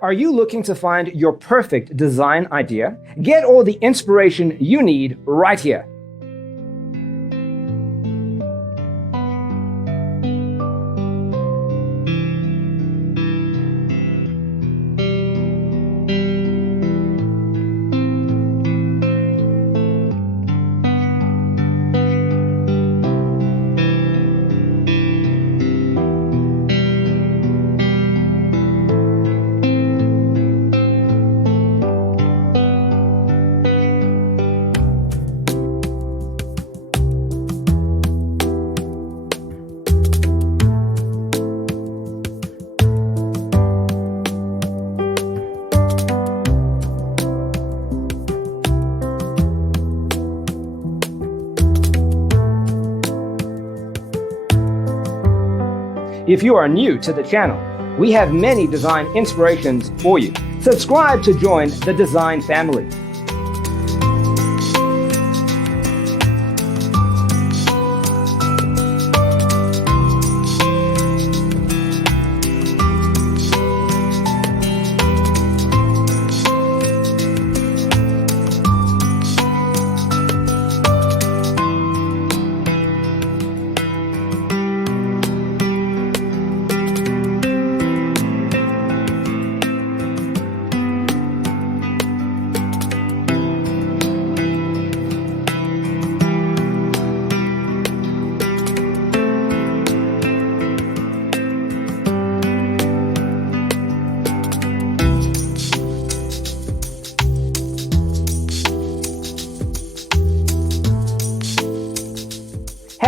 Are you looking to find your perfect design idea? Get all the inspiration you need right here. If you are new to the channel, we have many design inspirations for you. Subscribe to join the design family.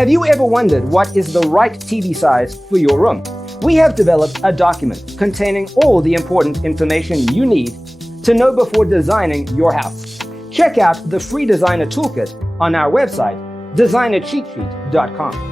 Have you ever wondered what is the right TV size for your room? We have developed a document containing all the important information you need to know before designing your house. Check out the free designer toolkit on our website, designercheatsheet.com.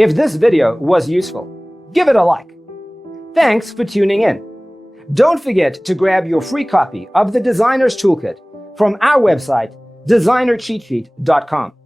If this video was useful, give it a like. Thanks for tuning in. Don't forget to grab your free copy of the Designer's Toolkit from our website, designercheatsheet.com.